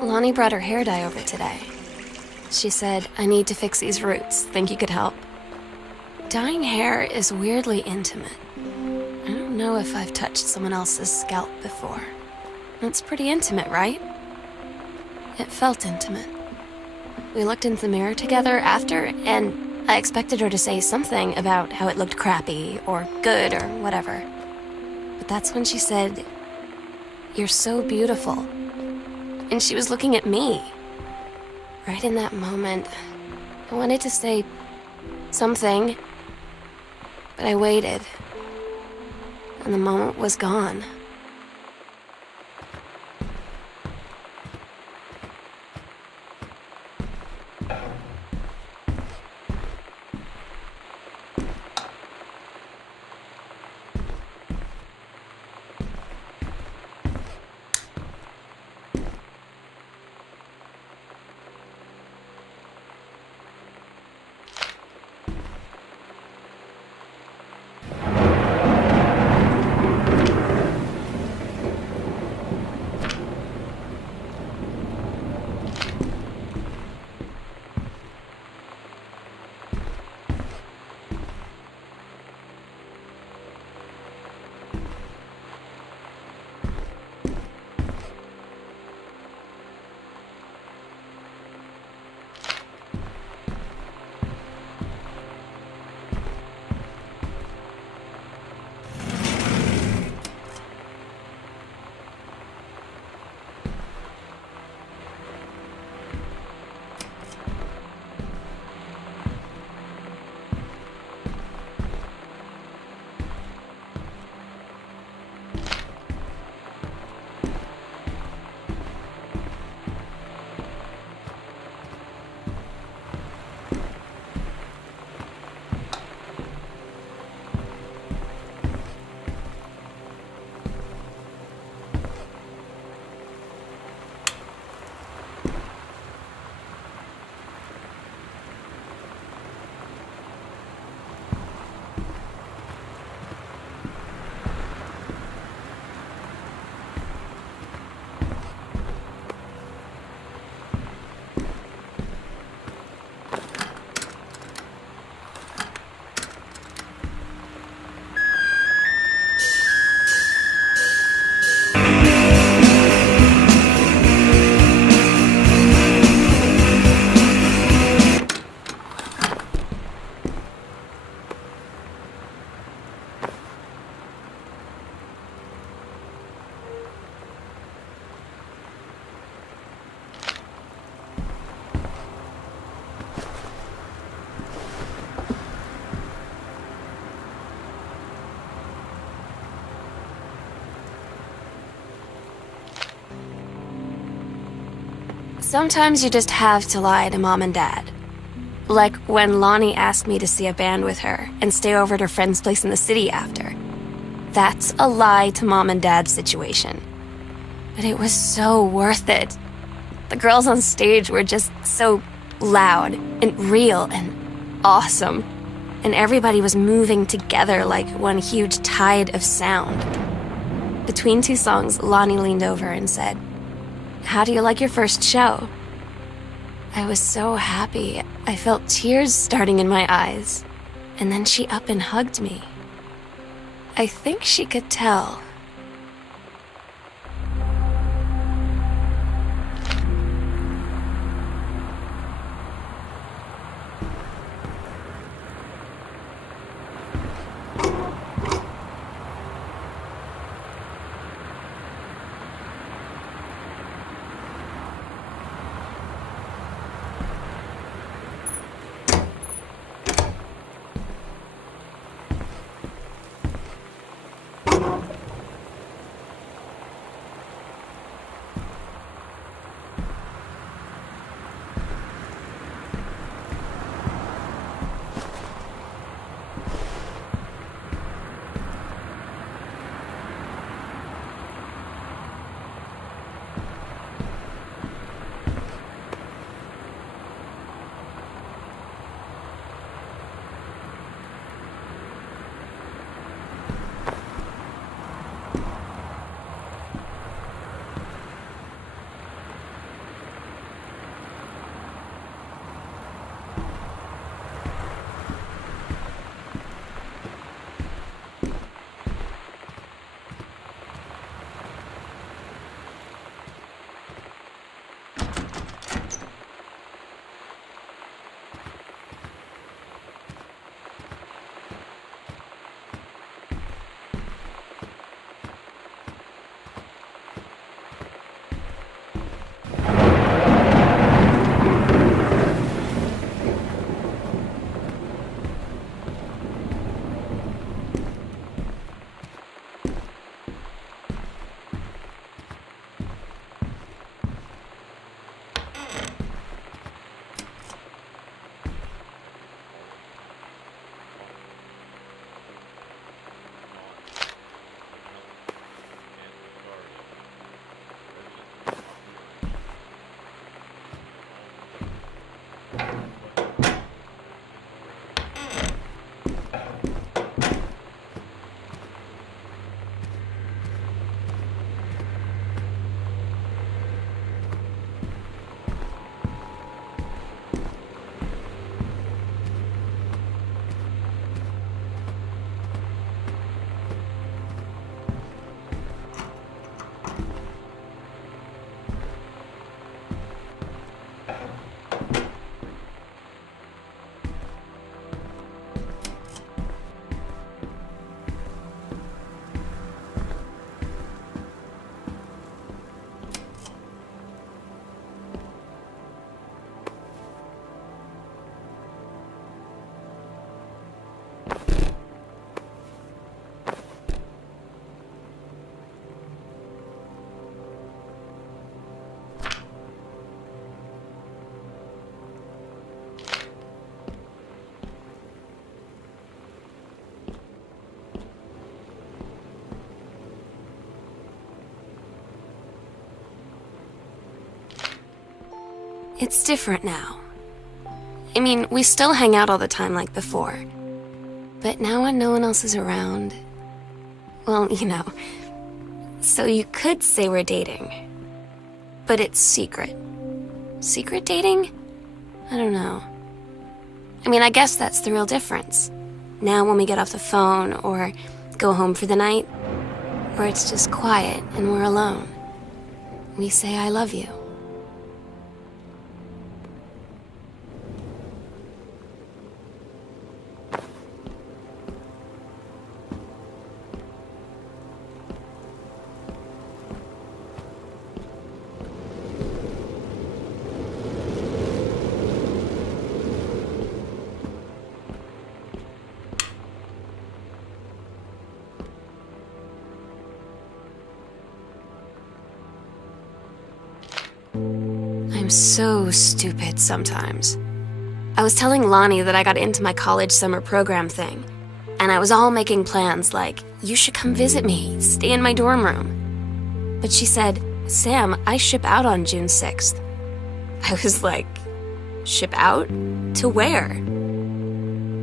Lonnie brought her hair dye over today. She said, "I need to fix these roots. Think you could help?" Dyeing hair is weirdly intimate. I don't know if I've touched someone else's scalp before. It's pretty intimate, right? It felt intimate. We looked into the mirror together after, and I expected her to say something about how it looked crappy or good or whatever. But that's when she said, "You're so beautiful." And she was looking at me. Right in that moment, I wanted to say something, but I waited, and the moment was gone. Sometimes you just have to lie to Mom and Dad. Like when Lonnie asked me to see a band with her and stay over at her friend's place in the city after. That's a lie to Mom and Dad's situation. But it was so worth it. The girls on stage were just so loud and real and awesome. And everybody was moving together like one huge tide of sound. Between two songs, Lonnie leaned over and said, "How do you like your first show?" I was so happy. I felt tears starting in my eyes. And then she up and hugged me. I think she could tell. It's different now. I mean, we still hang out all the time like before. But now when no one else is around, well, so you could say we're dating. But it's secret. Secret dating? I don't know. I mean, I guess that's the real difference. Now when we get off the phone or go home for the night, where it's just quiet and we're alone, we say I love you. I'm so stupid sometimes. I was telling Lonnie that I got into my college summer program thing, and I was all making plans like, you should come visit me, stay in my dorm room. But she said, Sam, I ship out on June 6th. I was like, ship out? To where?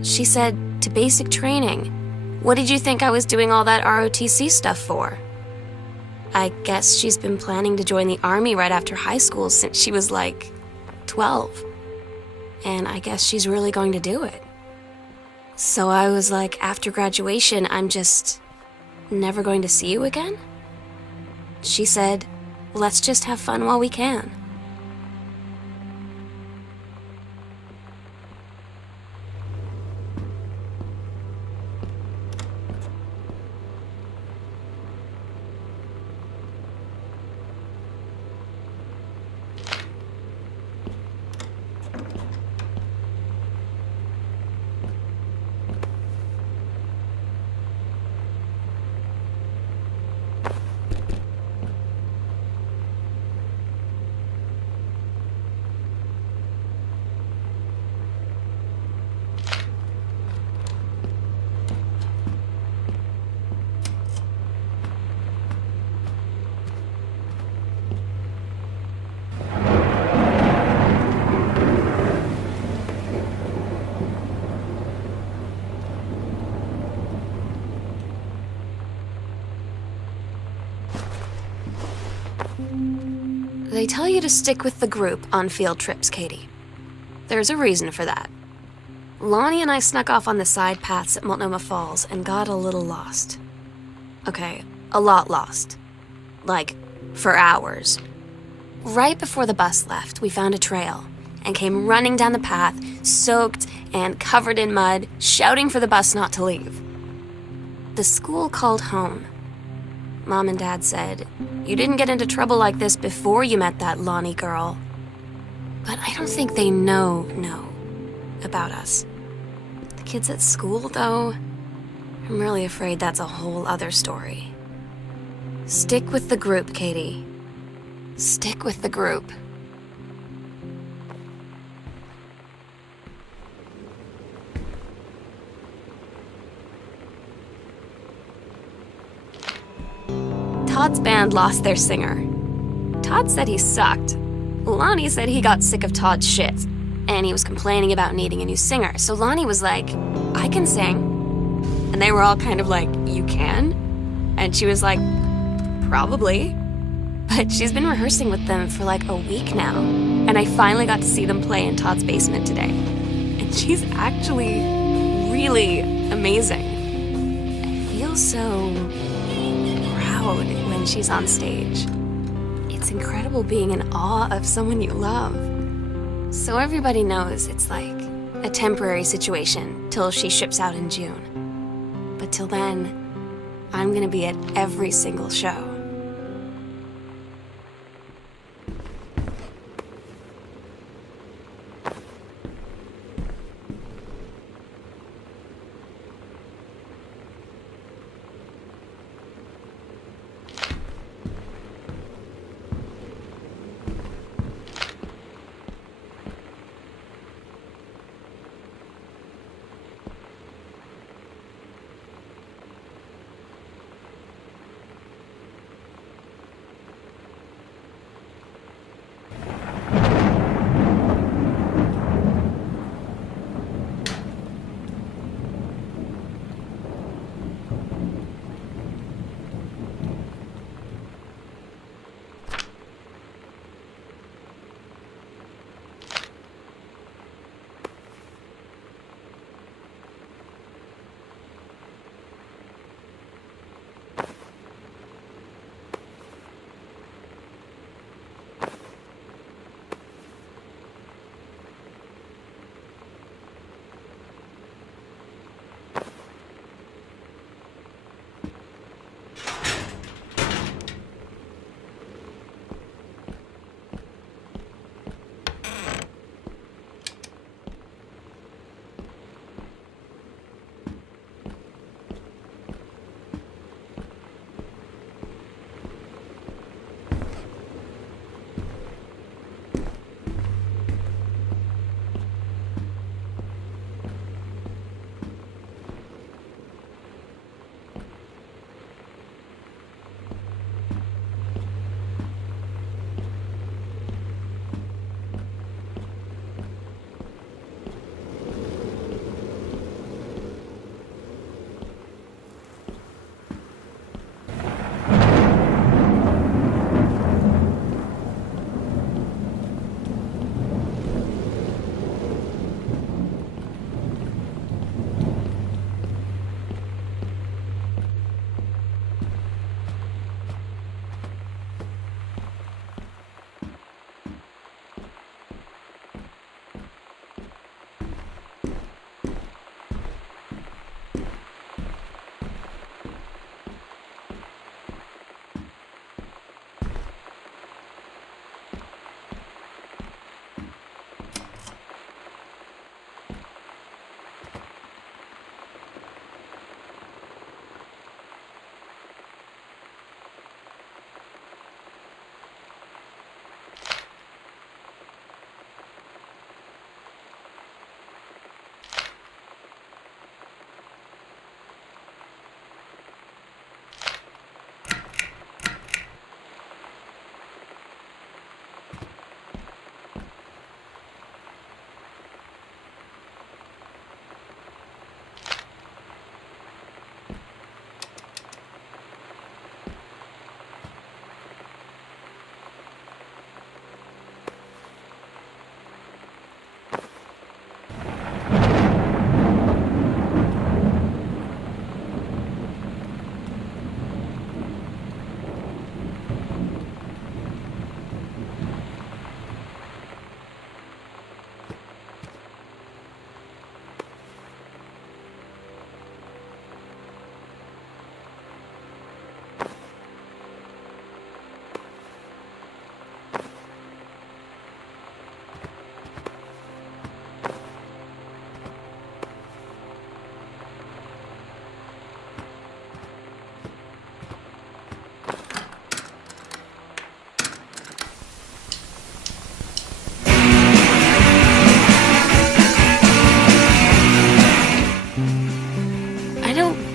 She said, to basic training. What did you think I was doing all that ROTC stuff for? I guess she's been planning to join the army right after high school since she was like 12. And I guess she's really going to do it. So I was like, after graduation, I'm just never going to see you again? She said, let's just have fun while we can. They tell you to stick with the group on field trips, Katie. There's a reason for that. Lonnie and I snuck off on the side paths at Multnomah Falls and got a little lost. Okay, a lot lost. Like, for hours. Right before the bus left, we found a trail and came running down the path, soaked and covered in mud, shouting for the bus not to leave. The school called home. Mom and Dad said, you didn't get into trouble like this before you met that Lonnie girl. But I don't think they know about us. The kids at school, though, I'm really afraid that's a whole other story. Stick with the group, Katie. Stick with the group. Todd's band lost their singer. Todd said he sucked. Lonnie said he got sick of Todd's shit, and he was complaining about needing a new singer. So Lonnie was like, I can sing. And they were all kind of like, you can? And she was like, probably. But she's been rehearsing with them for like a week now, and I finally got to see them play in Todd's basement today. And she's actually really amazing. I feel so proud when she's on stage. It's incredible being in awe of someone you love. So everybody knows it's like a temporary situation till she ships out in June. But till then, I'm gonna be at every single show.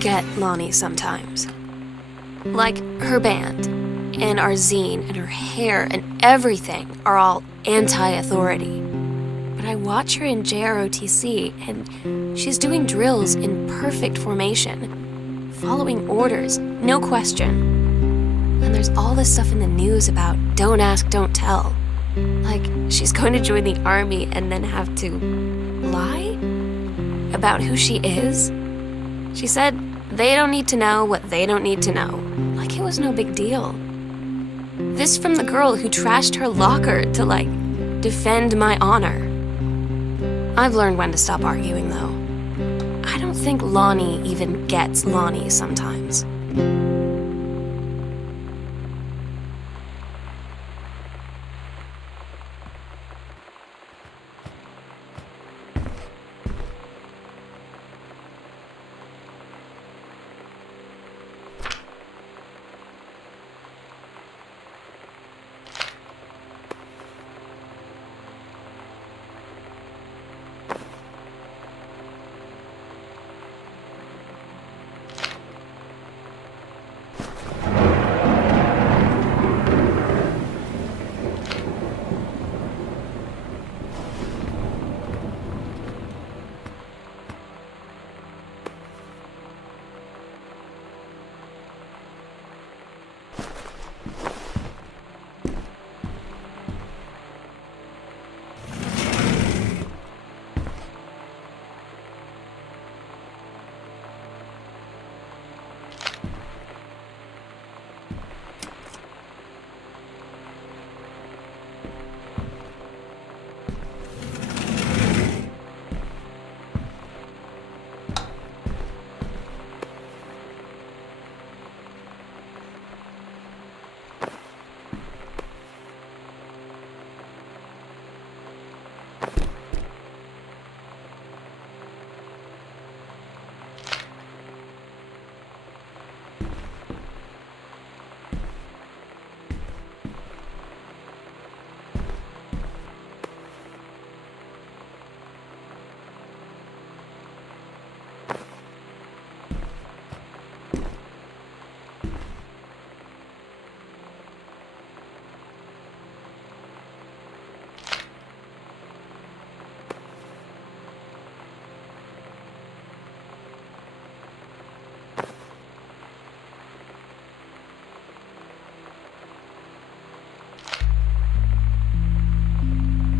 get Lonnie sometimes. Like, her band, and our zine, and her hair, and everything are all anti-authority. But I watch her in JROTC, and she's doing drills in perfect formation, following orders, no question. And there's all this stuff in the news about don't ask, don't tell. Like, she's going to join the army and then have to lie about who she is. She said they don't need to know what they don't need to know. Like it was no big deal. This from the girl who trashed her locker to, like, defend my honor. I've learned when to stop arguing, though. I don't think Lonnie even gets Lonnie sometimes.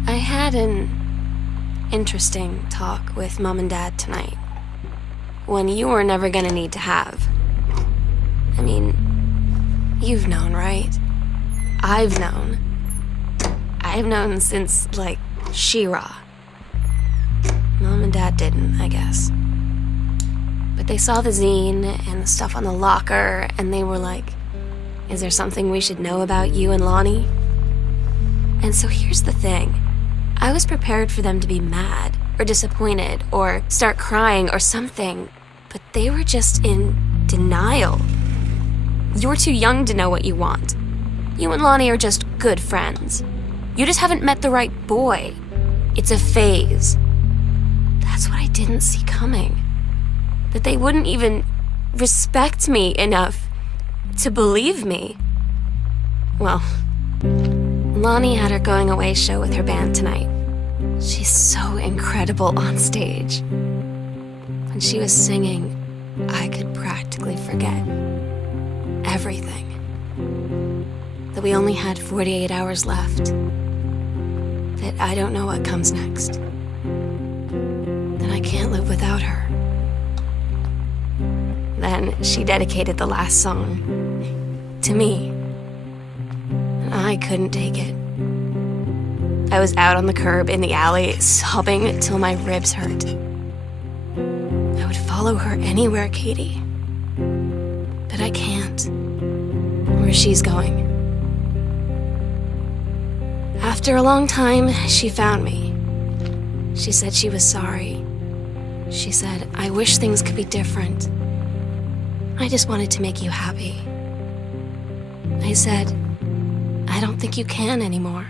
I had an interesting talk with Mom and Dad tonight. One you were never gonna need to have. I mean, you've known, right? I've known. I've known since, like, She-Ra. Mom and Dad didn't, I guess. But they saw the zine and the stuff on the locker, and they were like, is there something we should know about you and Lonnie? And so here's the thing. I was prepared for them to be mad, or disappointed, or start crying, or something, but they were just in denial. You're too young to know what you want. You and Lonnie are just good friends. You just haven't met the right boy. It's a phase. That's what I didn't see coming. That they wouldn't even respect me enough to believe me. Well, Lonnie had her going away show with her band tonight. She's so incredible on stage. When she was singing, I could practically forget everything. That we only had 48 hours left. That I don't know what comes next. That I can't live without her. Then she dedicated the last song to me. And I couldn't take it. I was out on the curb in the alley, sobbing till my ribs hurt. I would follow her anywhere, Katie. But I can't. Where she's going. After a long time, she found me. She said she was sorry. She said, I wish things could be different. I just wanted to make you happy. I said, I don't think you can anymore.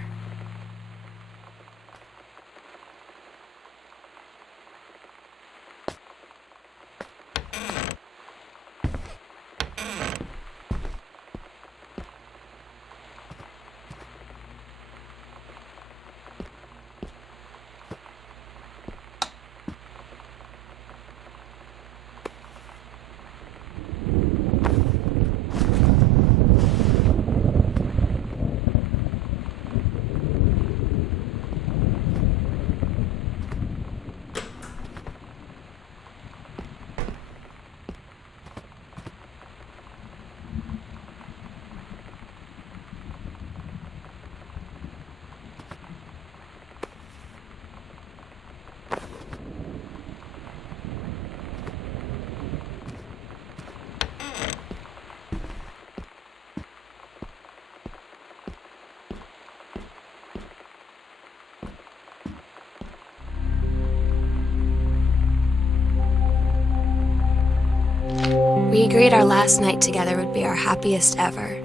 We agreed our last night together would be our happiest ever,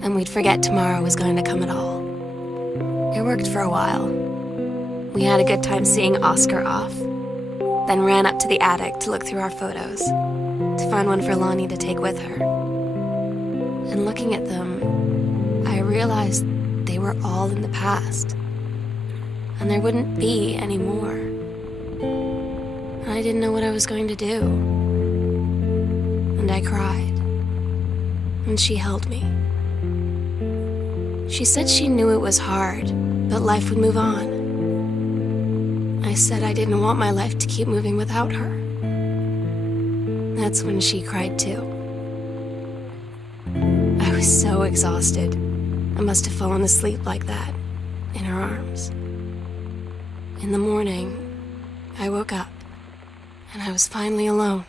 and we'd forget tomorrow was going to come at all. It worked for a while. We had a good time seeing Oscar off, then ran up to the attic to look through our photos, to find one for Lonnie to take with her. And looking at them, I realized they were all in the past, and there wouldn't be any more. And I didn't know what I was going to do. And I cried, and she held me. She said she knew it was hard, but life would move on. I said I didn't want my life to keep moving without her. That's when she cried too. I was so exhausted. I must have fallen asleep like that, in her arms. In the morning, I woke up, and I was finally alone.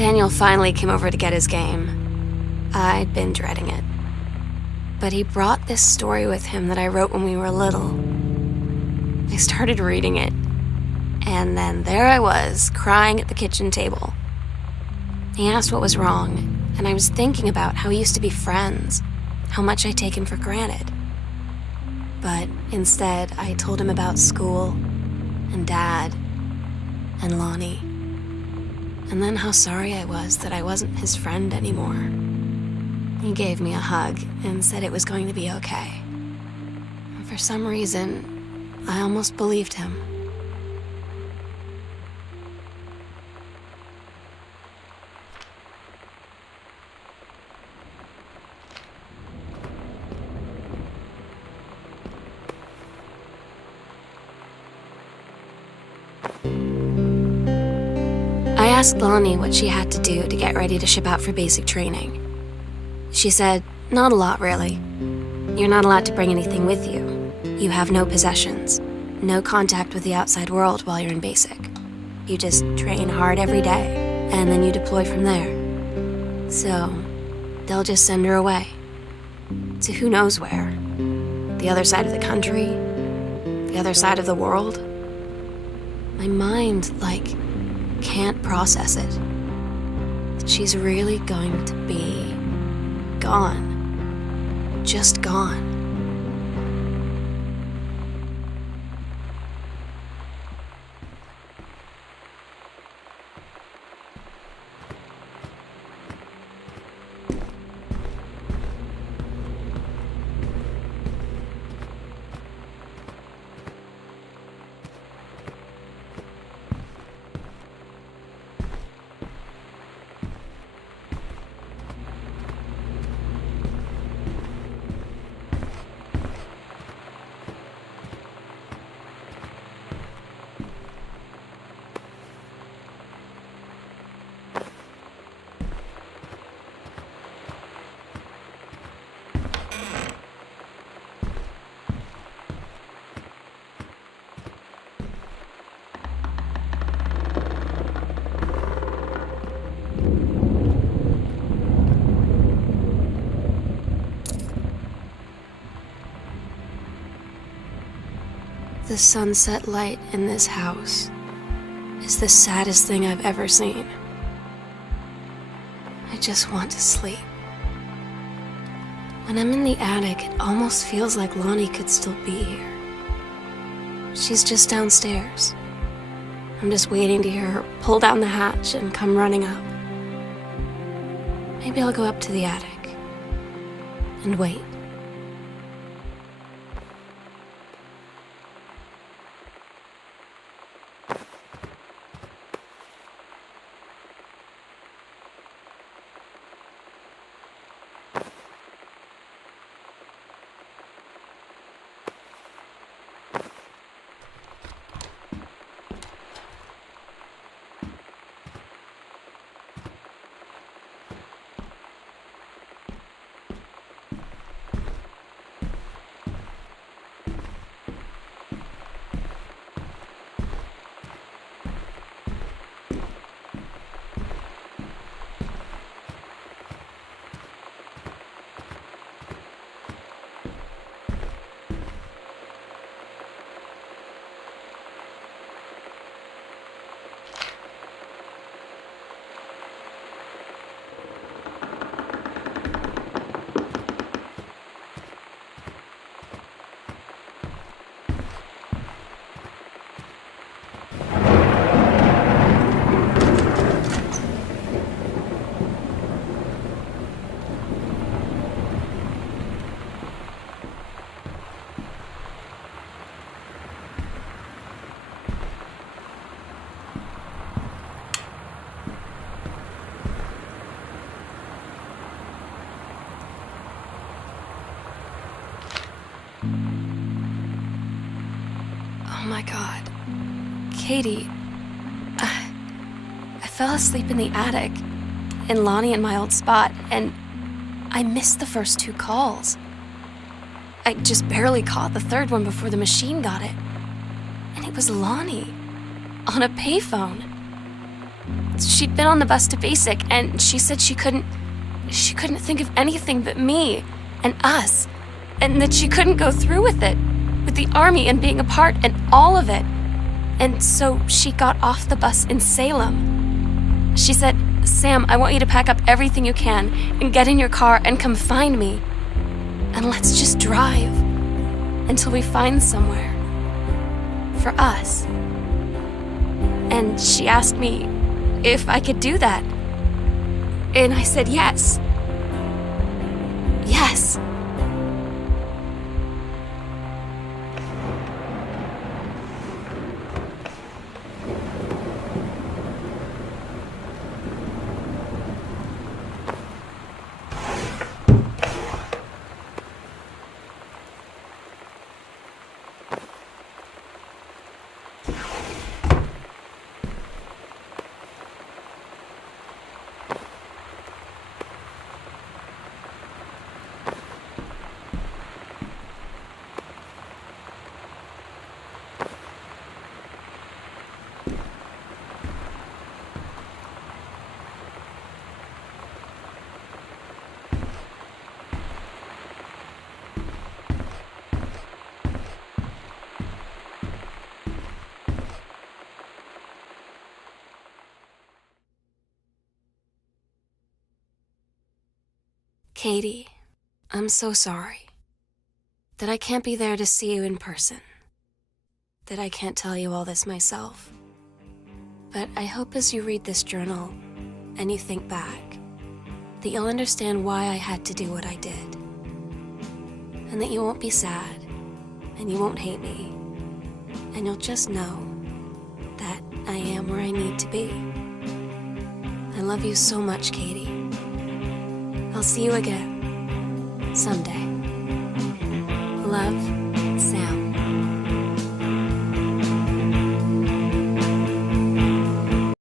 Daniel finally came over to get his game. I'd been dreading it. But he brought this story with him that I wrote when we were little. I started reading it, and then there I was, crying at the kitchen table. He asked what was wrong, and I was thinking about how we used to be friends, how much I'd taken for granted. But instead, I told him about school, and Dad, and Lonnie, and then how sorry I was that I wasn't his friend anymore. He gave me a hug and said it was going to be okay. And for some reason, I almost believed him. I asked Lonnie what she had to do to get ready to ship out for basic training. She said, not a lot, really. You're not allowed to bring anything with you. You have no possessions, no contact with the outside world while you're in basic. You just train hard every day, and then you deploy from there. So, they'll just send her away. To who knows where. The other side of the country? The other side of the world? My mind, can't process it. She's really going to be gone. Just gone. The sunset light in this house is the saddest thing I've ever seen. I just want to sleep. When I'm in the attic, it almost feels like Lonnie could still be here. She's just downstairs. I'm just waiting to hear her pull down the hatch and come running up. Maybe I'll go up to the attic and wait. Oh my God. Katie, I fell asleep in the attic, in Lonnie and my old spot, and I missed the first 2 calls. I just barely caught the third one before the machine got it. And it was Lonnie, on a payphone. she'd been on the bus to basic, and she said she couldn't think of anything but me and us, and that she couldn't go through with it, with the army and being apart and all of it. And so she got off the bus in Salem. She said, "Sam, I want you to pack up everything you can and get in your car and come find me. And let's just drive until we find somewhere for us." And she asked me if I could do that. And I said yes. Yes. Katie, I'm so sorry that I can't be there to see you in person, that I can't tell you all this myself. But I hope as you read this journal and you think back, that you'll understand why I had to do what I did, and that you won't be sad, and you won't hate me, and you'll just know that I am where I need to be. I love you so much, Katie. I'll see you again someday. Love.